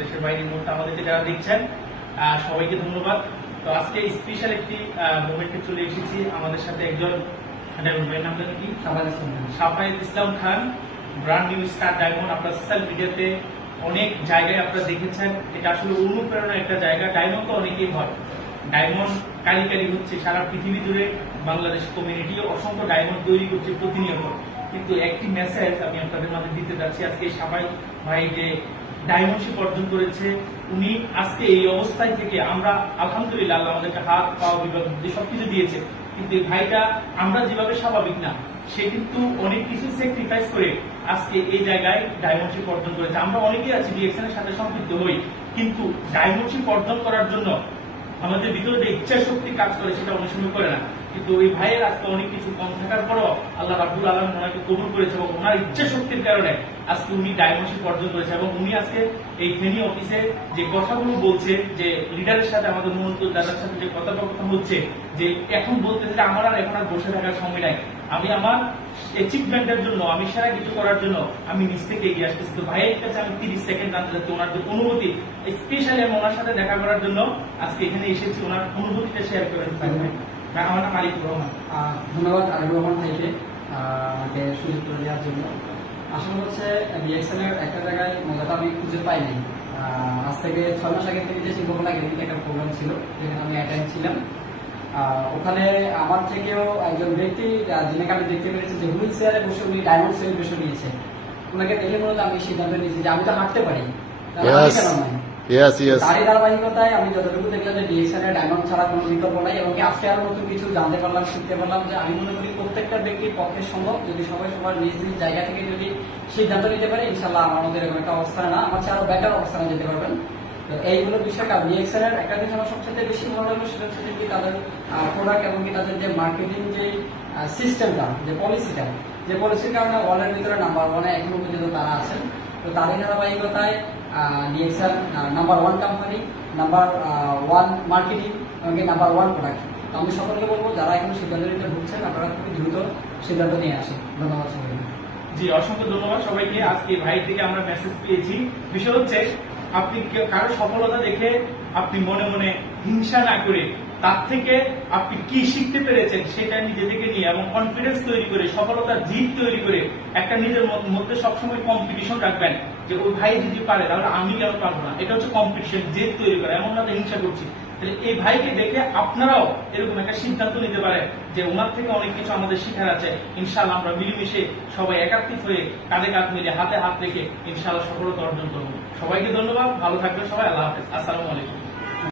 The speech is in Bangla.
দেশের বাইরে আমাদেরকে যারা দেখছেন সবাইকে ধন্যবাদ। তো আজকে স্পেশাল একটি মোমেন্টে চলে এসেছি। আমাদের সাথে একজন নাম জানেন কি, Safayet Islam Khan, brand new star diamond. আপনার সোশ্যাল মিডিয়াতে অনেক জায়গায় আপনারা দেখেছেন, এটা আসলে অনুপ্রেরণা একটা জায়গা। ডায়মন্ড তো অনেকেই হয়, ডায়মন্ড কারিকারি হচ্ছে সারা পৃথিবী জুড়ে, বাংলাদেশ কমিউনিটি অসংখ্য ডায়মন্ড তৈরি করছে প্রতিনিয়ত। কিন্তু একটি মেসেজ আমি আপনাদের মাঝে দিতে যাচ্ছি। আজকে সাফাই ভাই যে ডায়মন্ডশিপ অর্জন করেছে, উনি আজকে এই অবস্থায় থেকে আমরা আলহামদুলিল্লাহ, আল্লাহ আমাদেরকে হাত পা বিভাগ সবকিছু দিয়েছে, কিন্তু এই ভাইটা আমরা যেভাবে স্বাভাবিক না, সে কিন্তু অনেক কিছু স্যাক্রিফাইস করে আজকে এই জায়গায় ডায়মন্ডশিপ অর্জন করেছে। আমরা অনেকেই আছি ডিএক্সএন এর সাথে সম্পৃক্ত হই, কিন্তু ডায়মন্ডশিপ অর্জন করার জন্য আমাদের ভিতরে যে ইচ্ছা শক্তি কাজ করে সেটা অনেক সময় করে না। কিন্তু ওই ভাইয়ের আজকে অনেক কিছু কম থাকার পরও আল্লাহ রাব্বুল আলামিন ওনাকে কবুল করেছে এবং ওনার ইচ্ছা শক্তির কারণে আজকে উনি ডায়মন্ডশিপ অর্জন করেছে। এবং উনি আজকে এই ফেনী অফিসে যে কথাগুলো বলছে, যে লিডারের সাথে আমাদের মনোনীত দাদার সাথে যে কথাবার্তা হচ্ছে, যে এখন বলতেছে যে আমার এখন আর বসে থাকার সময় নাই, আমি আমার অ্যাচিভমেন্টের জন্য, আমি সেরা কিছু করার জন্য আমি নিজ থেকে এগিয়ে আসতেছি। তো ভাইয়ের কাছে আমি 30 সেকেন্ড জানতে চাচ্ছি ওনার যে অনুভূতি, স্পেশালি আমি ওনার সাথে দেখা করার জন্য আজকে এখানে এসেছি, ওনার অনুভূতিটা শেয়ার করেন। আমার নাম আরিফুর রহমান। ধন্যবাদ আরিফুর রহমান ভাইকে আমাকে সুযোগ করে দেওয়ার জন্য। আসলে হচ্ছে ডিএক্সএন এর একটা জায়গায় মজাটা আমি খুঁজে পাই নাই। আজ থেকে 6 মাস আগে থেকে যে শিল্পকলা একাডেমিতে একটা প্রোগ্রাম ছিল, যেখানে আমি অ্যাটেন্ড ছিলাম। ওখানে আমার থেকেও একজন ব্যক্তি, যিনাকে আমি দেখতে পেরেছি যে হুইল চেয়ারে বসে উনি ডায়মন্ড সেলিব্রেশন নিয়েছে, ওনাকে দেখে মূলত আমি সিদ্ধান্ত নিয়েছি যে আমি তো হাঁটতে পারি, কেন নয়। তারই ধারাবাহিকতায় আমি যতটুকু দেখলাম যে ডিএক্সএন এর ডায়মন্ড ছাড়া কোনো বিকল্প নাই, এবং আজকে আরো নতুন কিছু জানতে পারলাম, শিখতে পারলাম যে আমি মনে করি প্রত্যেকটা ব্যক্তির পক্ষে সম্ভব, যদি সবাই সবার নিজ নিজ জায়গা থেকে যদি সিদ্ধান্ত নিতে পারে, ইনশাল্লাহ আমার মধ্যে এরকম একটা অবস্থানে না, আমার চেয়ে আরো বেটার অবস্থানে যেতে পারবেন। তো এইগুলো বিষয়টা ডিএক্সএন এর একটা জিনিস আমার সবচেয়ে বেশি ভালো লাগলো, সেটা হচ্ছে কি তাদের প্রোডাক্ট এবং কি তাদের যে মার্কেটিং যে সিস্টেমটা, যে পলিসির কারণে ওয়ার্ল্ডের ভিতরে নাম্বার 1-এ এখনো পর্যন্ত তারা আছেন। তো তারই ধারাবাহিকতায় DXN number 1 company, number 1 marketing এবং নাম্বার 1 প্রোডাক্ট। তো আমি সকলকে বলবো যারা এখন সিদ্ধান্ত নিতে ঢুকছেন, আপনারা খুব দ্রুত সিদ্ধান্ত নিয়ে আসেন। ধন্যবাদ সবাইকে। জি, অসংখ্য ধন্যবাদ সবাইকে। আজকে ভাই থেকে আমরা মেসেজ পেয়েছি, বিষয় হচ্ছে আপনি কারো সফলতা দেখে আপনি মনে মনে হিংসা না করে, তার থেকে আপনি কি শিখতে পেরেছেন সেটা নিজে থেকে নিয়ে এবং কনফিডেন্স তৈরি করে, সফলতার জিত তৈরি করে একটা নিজের মধ্যে সবসময় কম্পিটিশন রাখবেন, যে ওই ভাই যদি পারে তাহলে আমি কেন পারবো না। এটা হচ্ছে কম্পিটিশন, জেদ তৈরি করে, এমন না হিংসা করছি। তাহলে এই ভাইকে দেখে আপনারাও এরকম একটা সিদ্ধান্ত নিতে পারেন যে ওনার থেকে অনেক কিছু আমাদের শিখার আছে। ইনশাআল্লাহ আমরা মিলেমিশে সবাই একাত্রিত হয়ে কাঁধে কাঁধ মিলে হাতে হাত রেখে ইনশাআল্লাহ সফলতা অর্জন করবো। সবাইকে ধন্যবাদ, ভালো থাকবেন সবাই, আল্লাহ হাফেজ, আসসালামু আলাইকুম।